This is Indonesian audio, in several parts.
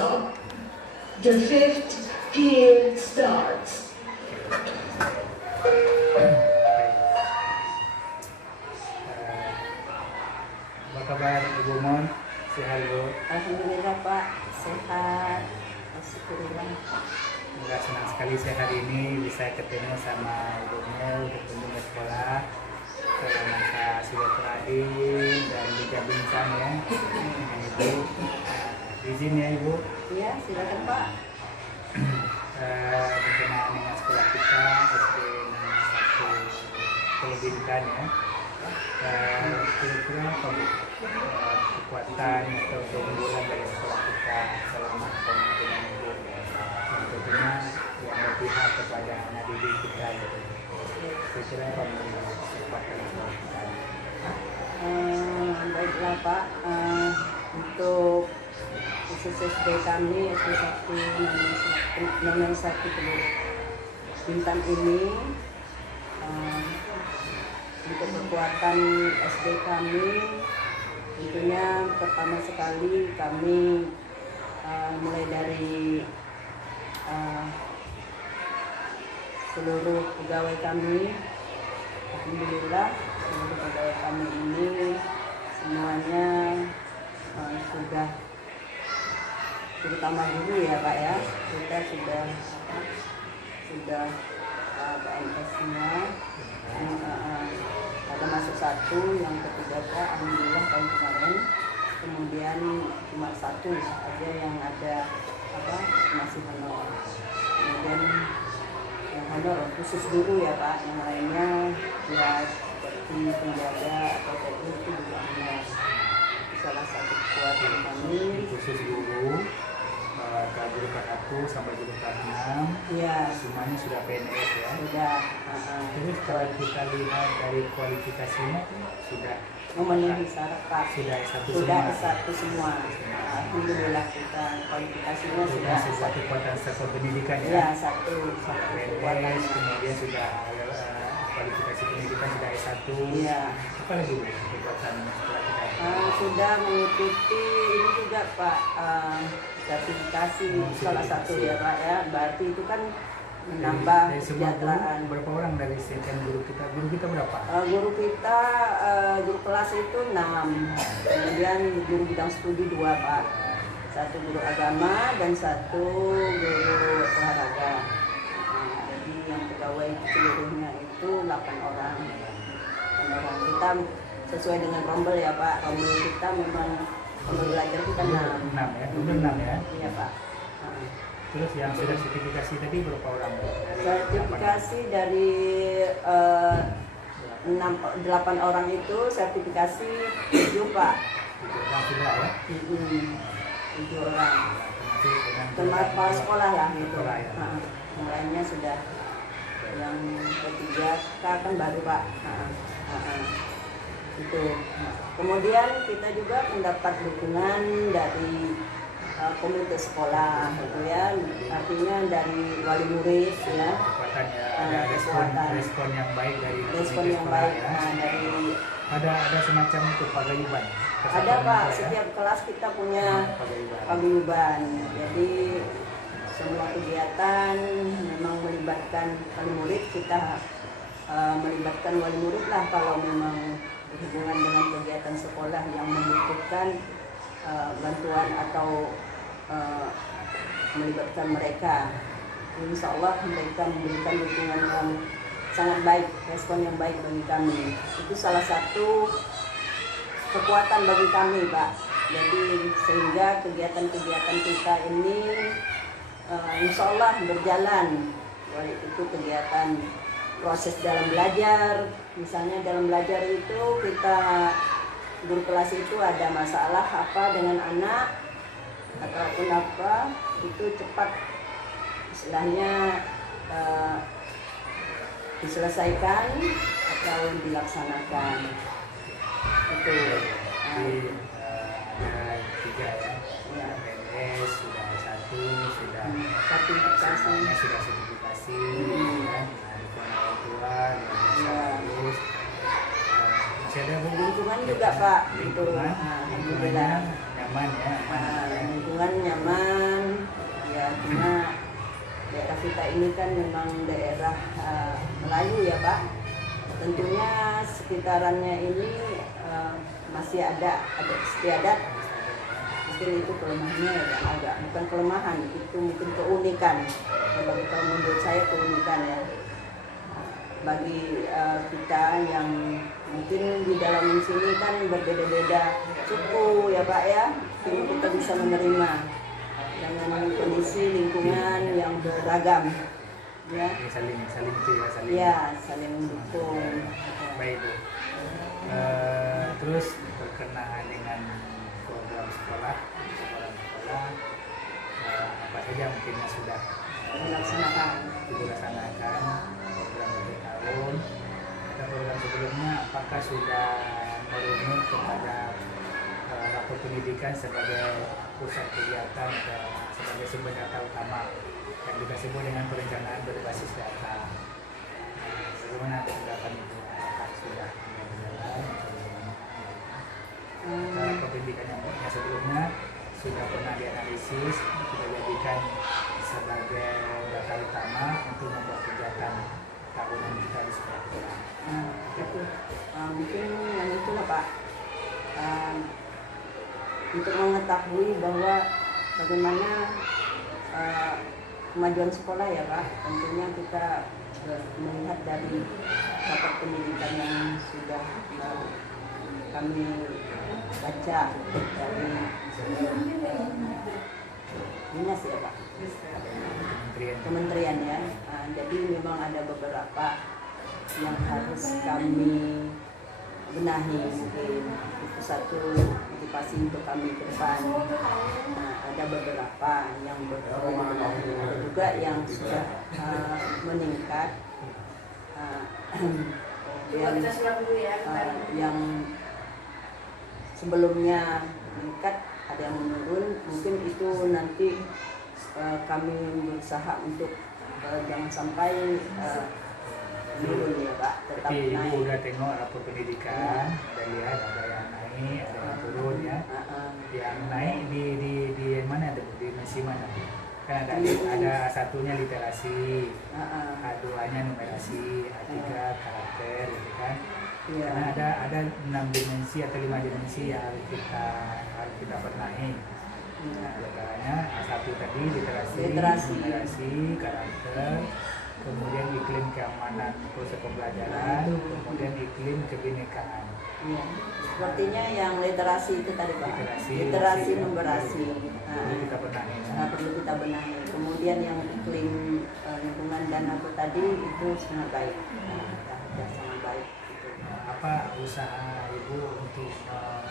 stop. The fifth gear starts. Apa kabar Ibu Mon? Sehat Bu? Alhamdulillah Pak, sehat. Syukurlah. Enggak, senang sekali saya hari ini bisa ketemu sama Ibu Mel, ketemu di sekolah. Masa silaturahim dan bincang-bincang ya dengan Ibu. Izin ya Ibu. Iya, silakan Pak. Berkenaan dengan sekolah kita SD Negeri 1 Pulau Bintan ya. Kira-kira apa Bu? Kekuatan atau keunggulan dari sekolah kita selama kepemimpinan Ibu, tentunya yang berpihak kepada anak didik kita gitu. Kira-kira apa menurut kekuatan sekolah kita? Baiklah Pak, untuk khusus SD kami SD 1 nomor 1 Pulau Bintan ini, untuk kekuatan SD kami tentunya pertama sekali kami mulai dari seluruh pegawai kami, alhamdulillah seluruh pegawai kami ini semuanya sudah, terutama guru ya Pak ya, kita sudah PNS semua. Ada masuk 1, yang ketiga alhamdulillah tahun kemarin, kemudian cuma 1 aja yang ada masih honor, kemudian yang honor khusus guru ya Pak, yang lainnya ya seperti penjaga atau TU itu juga honor. Salah satu kekuatan kami Khusus guru, guru K1 sampai guru K6 ya semuanya sudah PNS ya. sudah Terus kalau kita lihat dari kualifikasinya sudah memenuhi syarat Pak, sudah S1 sudah semua. S1 semua. Alhamdulillah kita kualifikasinya Sudah sudah sesuai kekuatan satuan pendidikan ya ya. satu kekuatan. PNS, kemudian sudah kualifikasi pendidikan sudah S1. Iya. Apa lagi Bu kekuatan sekolah kita? Sudah mengikuti ini juga Pak, sertifikasi salah satu ya Pak ya, berarti itu kan menambah Dari semua kesejahteraan. guru, berapa orang dari sekian guru kita? Guru kita berapa? Guru kita, guru kelas itu 6, kemudian guru bidang studi 2 Pak, 1 guru agama dan 1 guru olahraga. Jadi yang pegawai seluruhnya itu 8 orang. Kita sesuai dengan rombel ya Pak, rombel kita memang rombel belajar kita 6 ya, guru 6 ya. Iya Pak. Terus yang sudah sertifikasi tadi berapa orang? Sertifikasi dari 8 orang itu sertifikasi 7 Pak. 7 orang sudah ya? 7 orang. Termasuk Kepala sekolah lah gitu. Sekolah, ya. Yang lainnya sudah, yang ketiga kan baru Pak. Itu. Kemudian kita juga mendapat dukungan dari komite sekolah gitu ya, artinya dari wali murid ya. Kekuatan ya, ada respon yang baik dari Respon komite yang sekolah, baik. ya. Nah, dari Ada semacam itu paguyuban. ada Pak, ya. setiap kelas kita punya Paguyuban. paguyuban. Jadi semua kegiatan memang melibatkan wali murid, kita melibatkan wali murid lah kalau memang berhubungan dengan kegiatan sekolah yang membutuhkan bantuan atau melibatkan mereka. Insya Allah mereka memberikan dukungan yang sangat baik, respon yang baik bagi kami. Itu salah satu kekuatan bagi kami Pak. Jadi sehingga kegiatan-kegiatan kita ini insya Allah berjalan. Baik itu kegiatan proses dalam belajar, misalnya dalam belajar itu kita guru kelas itu ada masalah apa dengan anak ataupun apa, itu cepat istilahnya diselesaikan atau dilaksanakan. Itu Jadi ada 3 ya. PNS sudah S1, sudah sertifikasi. semuanya sudah sertifikasi, ya. Dukungan orang tua, lulus. Masih ada Bu? Lingkungan juga Pak, itu Lingkungan, alhamdulillah. lingkungannya nyaman ya. Lingkungan nyaman, kita ini kan memang daerah Melayu ya Pak. Tentunya sekitarannya ini masih ada istiadat. Mungkin itu kelemahannya ya, agak bukan kelemahan, itu mungkin keunikan. Kalau menurut saya keunikan ya. Bagi kita yang mungkin di dalam sini kan berbeda-beda suku ya Pak ya, jadi kita bisa menerima dengan kondisi lingkungan yang beragam ya. Saling itu ya, saling. Ya, saling mendukung. Baik Bu. Terus berkenaan dengan program sekolah, apa saja mungkin yang sudah Dilaksanakan program akhir tahun dan program sebelumnya, apakah sudah merunut kepada rapor pendidikan sebagai pusat kegiatan atau sebagai sumber data utama yang kita sebut dengan perencanaan berbasis data. Bagaimana tanggapan Ibu? Apakah sudah berjalan? Rapor pendidikan yang sebelumnya sudah pernah dianalisis, kita jadikan sebagai data utama untuk membuat kegiatan tahunan kita di sekolah. Itu mungkin yang itulah Pak, untuk mengetahui bahwa bagaimana kemajuan sekolah ya Pak. Tentunya kita melihat dari rapor pendidikan yang sudah kami baca dari dinas ya Pak, kementerian ya. Jadi memang ada beberapa yang harus kami benahi, mungkin itu satu motivasi untuk kami ke depan. Ada beberapa yang benahi, ada juga yang sudah meningkat, yang sebelumnya meningkat, ada yang menurun. Mungkin itu nanti kami berusaha untuk jangan sampai menurun ya Pak, tetap tapi naik. Ibu udah tengok rapor pendidikan, udah lihat ada yang naik, ada yang turun ya. Yang naik di yang mana, ada di dimensi mana? Kan ada satunya literasi, A2-nya numerasi, A3 karakter gitu kan. Karena ada 6 dimensi atau 5 dimensi yang harus kita benahi. Nah, caranya A1 tadi literasi, numerasi, karakter, kemudian iklim keamanan proses pembelajaran, kemudian iklim kebinekaan. Ya. Sepertinya yang literasi itu tadi Pak. Literasi numerasi. Perlu kita benahi. Perlu kita benahi. Kemudian yang iklim lingkungan dan apa tadi itu sangat baik. Sangat baik. Apa usaha Ibu untuk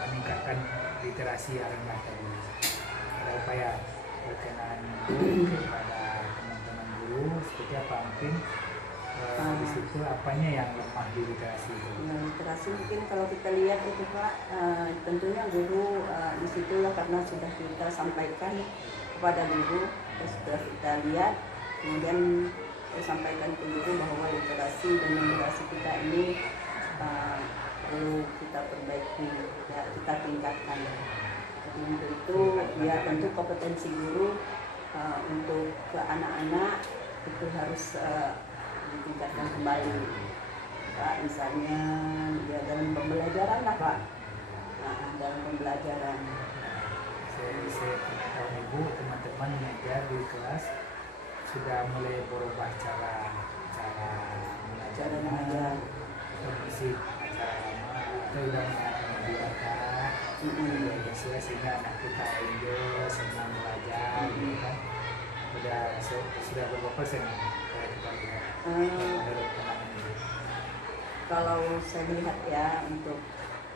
meningkatkan literasi yang rendah tadi? Ada upaya berkenaan kepada teman-teman guru seperti apa mungkin di situ apanya yang lemah di literasi itu? Literasi mungkin kalau kita lihat itu Pak, tentunya guru disitulah karena sudah kita sampaikan kepada guru, sudah kita lihat, kemudian kita sampaikan ke guru bahwa literasi dan numerasi kita ini perlu kita perbaiki, ya, kita tingkatkan. Jadi untuk itu ya tentu kompetensi guru untuk ke anak-anak itu harus ditingkatkan kembali Pak. Misalnya ya dalam pembelajaran lah Pak, dalam pembelajaran. Saya tahu Ibu, teman-teman mengajar di kelas sudah mulai berubah cara mengajar. Masih acara lama atau udah mengajar sehingga anak kita enjoy, senang belajar gitu kan. Sudah berapa persen kalau kita lihat menurut teman ini? Kalau saya lihat ya untuk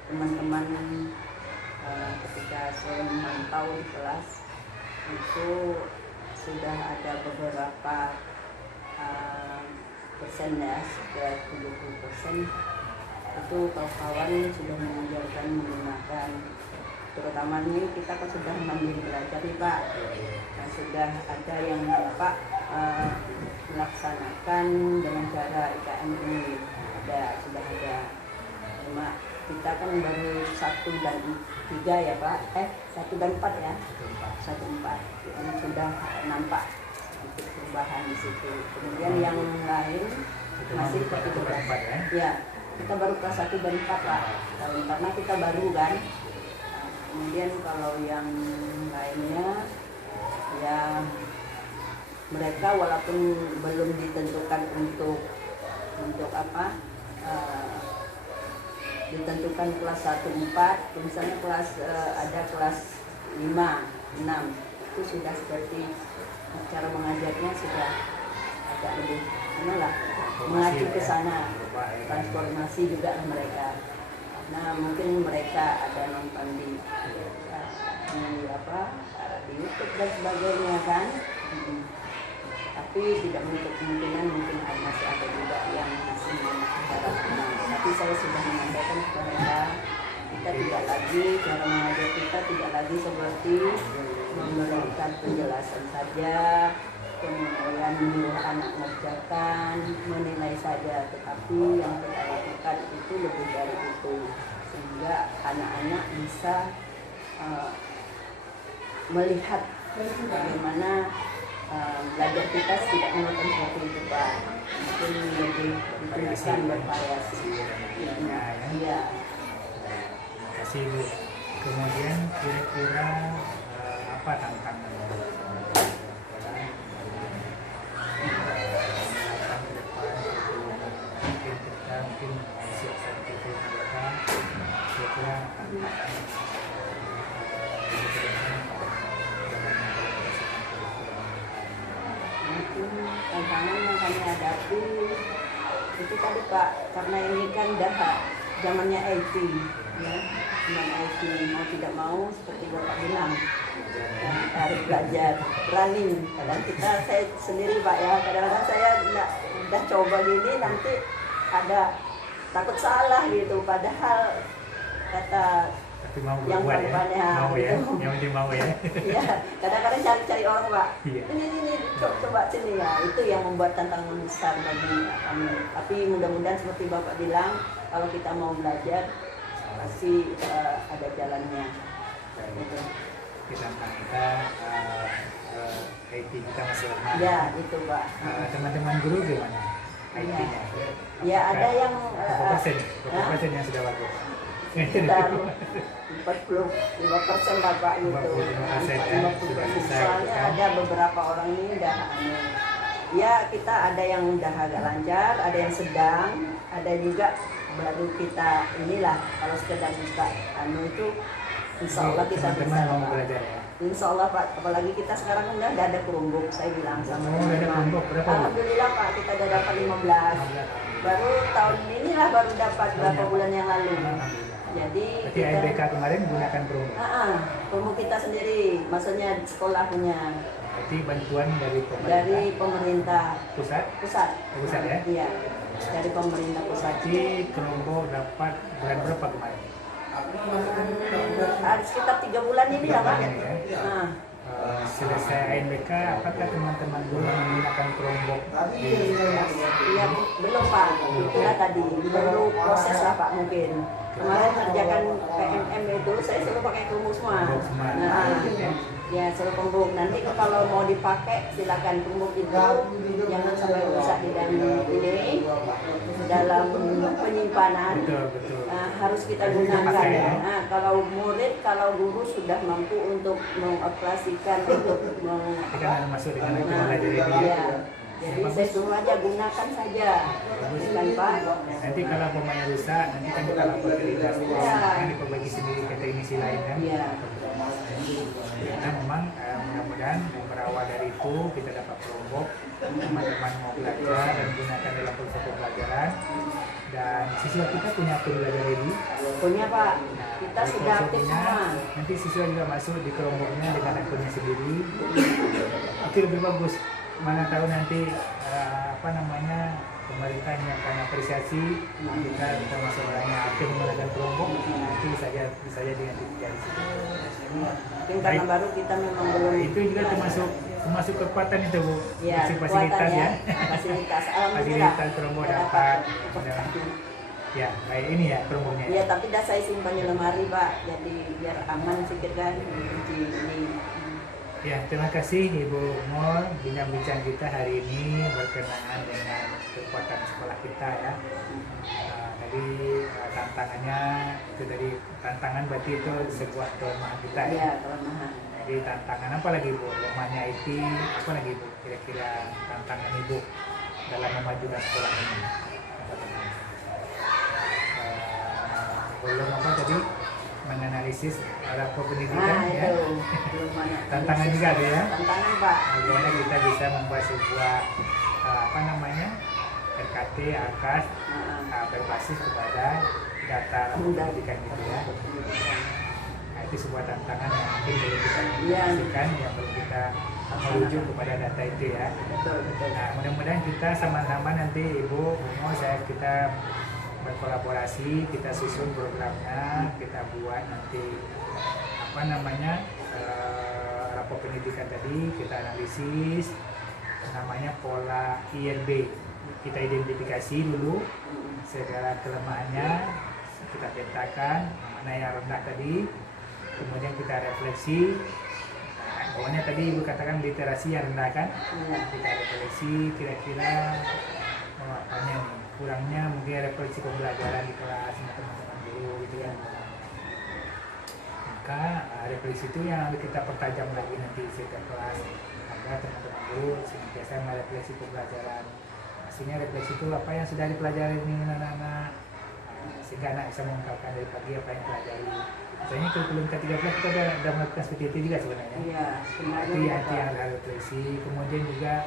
teman-teman ketika saya memantau di kelas itu sudah ada beberapa persen ya, sekitar 70% itu kawan-kawan sudah mengajarkan menggunakan, terutama ini kita kan sudah mengambil belajar nih Pak, sudah ada yang Bapak melaksanakan dengan cara IKM ini, sudah ada. Cuma kita kan baru 1 dan 3 ya Pak, 1 dan 4 ya, 1 4 yang sudah nampak sedikit perubahan di situ. Kemudian yang lain Itu masih membuka seperti itu. keempat ya. Ya, kita baru kelas 1 dan 4 Pak, karena kita baru kan. Nah, kemudian kalau yang lainnya ya mereka walaupun belum ditentukan untuk apa ditentukan kelas 1 4, misalnya kelas ada kelas 5 6 itu sudah seperti cara mengajarnya sudah agak lebih lah mengacu ke sana, transformasi juga mereka. Nah mungkin mereka ada nonton di YouTube dan sebagainya kan. Tapi tidak menutup kemungkinan mungkin masih ada juga yang masih cara tapi saya sudah menyampaikan kepada mereka, kita tidak lagi cara mengajar kita tidak lagi seperti memberikan penjelasan saja, kemudian menyuruh anak mengerjakan, menilai saja, tetapi yang kita lakukan itu lebih dari itu, sehingga anak-anak bisa melihat bagaimana belajar kita tidak monoton seperti itu Pak, mungkin lebih ditunjukkan bervariasi. Iya. Terima kasih Bu. Kemudian kira-kira apa tantangan mungkin siapkan itu mereka kira-kira tantangan yang kami hadapi itu tadi Pak, karena ini kan dah zamannya IT ya, zaman IT mau tidak mau seperti Bapak bilang kita harus belajar running. Kadang saya sendiri Pak ya, kadang-kadang saya udah coba gini nanti ada takut salah gitu, padahal kata tapi mau yang berbuat ya, mau ya, gitu. yang penting mau ya. Iya, kadang-kadang cari orang Pak. Iya. Ini coba sini ya. Itu yang membuat tantangan besar bagi kami. Tapi mudah-mudahan seperti Bapak bilang, kalau kita mau belajar pasti ada jalannya. Gitu. Kita IT kita masih lemah. Ya, itu Pak. Teman-teman guru gimana? IT-nya? Ya, ada yang berapa persen yang sudah bagus? sekitar 45% Bapak gitu. 45% ya, Soalnya ada beberapa orang ini udah ya kita ada yang udah agak lancar, ada yang sedang, ada juga baru kita inilah kalau sekedar buka itu insya Allah kita bisa mau belajar ya? Insya Allah Pak, apalagi kita sekarang udah ada Chromebook, saya bilang sama ada Chromebook, berapa? Alhamdulillah Pak, kita udah dapat 15. Baru tahun inilah baru dapat berapa bulan yang lalu. Jadi berarti AIBK kemarin gunakan Chromebook? Chromebook kita sendiri, maksudnya sekolah punya. Berarti bantuan dari pemerintah? Dari pemerintah pusat? Pusat Ya? Iya, dari pemerintah pusat. Jadi Chromebook dapat bulan berapa kemarin? Ada sekitar 3 bulan ini lah Pak. Ya? Selesai AIBK, apakah teman-teman guru menggunakan Chromebook di kelas? Iya, belum Pak. Itulah tadi, perlu proses lah Pak mungkin. Kemarin kerjakan PMM itu, saya selalu pakai Chromebook semua. Ya, selalu Chromebook. Nanti kalau mau dipakai, silakan Chromebook itu jangan sampai rusak di dalam penyimpanan. Betul. Harus kita gunakan. Kalau murid, kalau guru sudah mampu untuk mengoperasikan untuk kita masuk dengan mempelajari dia. Jadi saya suruh aja gunakan saja, bukan Pak. Nanti kalau pemain rusak, nanti kan kita lapor ke dinas, kan diperbaiki sendiri ke teknisi lain kan. Iya. Karena memang mudah-mudahan berawal dari itu kita dapat Chromebook, teman-teman mau belajar dan gunakan dalam proses pembelajaran. Dan siswa kita punya akun belajar ini. Punya Pak. Kita Kalau sudah aktif punya, semua. nanti siswa juga masuk di Chromebooknya dengan akunnya sendiri. Itu lebih bagus. Mana tahu nanti pemerintah yang akan apresiasi kita termasuk orang yang aktif menggunakan Chromebook, nanti bisa jadi nanti dari situ. Mungkin karena baru kita memang belum. Itu juga termasuk kekuatan itu Bu. Ya, Fasilitas ya. Fasilitas. Alhamdulillah. Fasilitas Chromebook dapat. Ya, baik ini ya Chromebooknya. Ya, tapi dah saya simpan di lemari Pak. Jadi biar aman pikir kan kunci ini. Ya, terima kasih Ibu Mol bincang-bincang kita hari ini berkenaan dengan kekuatan sekolah kita ya. Tadi tantangannya itu dari tantangan berarti itu sebuah kelemahan kita ya. Iya, kelemahan. Jadi tantangan apa lagi Bu? Lemahnya IT, apa lagi Bu? Kira-kira tantangan Ibu dalam memajukan sekolah ini? Belum apa tadi? Menganalisis arah pendidikan ya. Itu belum banyak. Tantangan juga ada ya. Tantangan Pak. Bagaimana kita bisa membuat sebuah apa namanya RKT, AKAS berbasis kepada data pendidikan itu ya. Nah, itu sebuah tantangan yang mungkin belum kita informasikan, yang belum kita merujuk kepada data itu ya. Betul. Nah, mudah-mudahan kita sama-sama nanti Ibu, kita berkolaborasi, kita susun programnya, kita buat nanti apa namanya rapor pendidikan tadi, kita analisis namanya pola IRB, kita identifikasi dulu segala kelemahannya, kita petakan mana yang rendah tadi, kemudian kita refleksi. Nah, pokoknya tadi Ibu katakan literasi yang rendah kan, kita refleksi kira-kira apanya nih kurangnya, mungkin refleksi pembelajaran di kelas sama teman-teman guru gitu kan. Maka refleksi itu yang harus kita pertajam lagi nanti setiap kelas agar teman-teman guru senantiasa merefleksi pembelajaran. Hasilnya refleksi itu apa yang sudah dipelajari ini anak-anak, sehingga anak bisa mengungkapkan dari pagi apa yang pelajari. Misalnya kurikulum ke-13 kita sudah melakukan seperti itu juga sebenarnya. Iya, Itu yang harus refleksi. Kemudian juga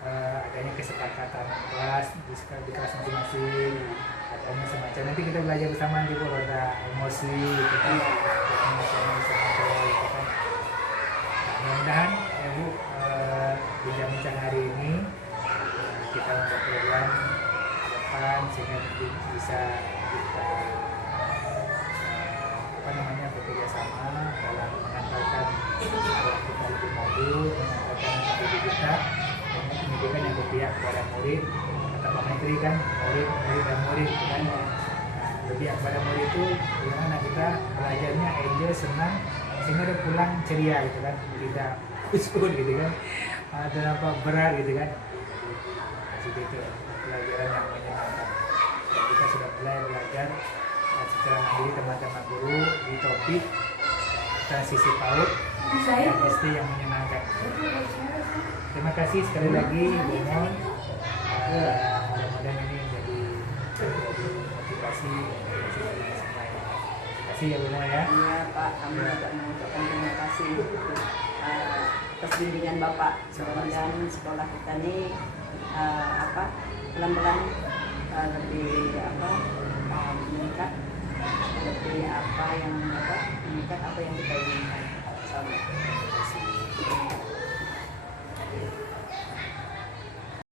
adanya kesepakatan kelas di kelas masing-masing, adanya semacam nanti kita belajar bersama nanti Bu, ada emosi gitu kan, emosional bisa ngobrol gitu kan. Nah, mudah-mudahan ya Bu, bincang-bincang hari ini kita membuat program ke depan sehingga bisa kita bekerja sama dalam mengantarkan sekolah kita lebih maju, mengantarkan pendidik kita pendidikan yang berpihak kepada murid, kata Pak Menteri kan, murid dan murid kan. Nah, berpihak kepada murid itu bagaimana kita belajarnya enjoy, senang, sehingga dia pulang ceria gitu kan, tidak usul gitu kan, ada apa berat gitu kan. Nah, itu pelajaran yang menyenangkan. Dan kita sudah mulai belajar secara mandiri teman-teman guru di topik transisi PAUD dan SD yang menyenangkan. Terima kasih sekali lagi Bu Mon. Mudah-mudahan ini menjadi motivasi bagi kita semua. Terima kasih ya Bu Mon ya. Iya Pak, kami juga mengucapkan terima kasih atas bimbingan Bapak. Mudah-mudahan sekolah kita ini pelan-pelan lebih meningkat, lebih meningkat apa yang kita inginkan.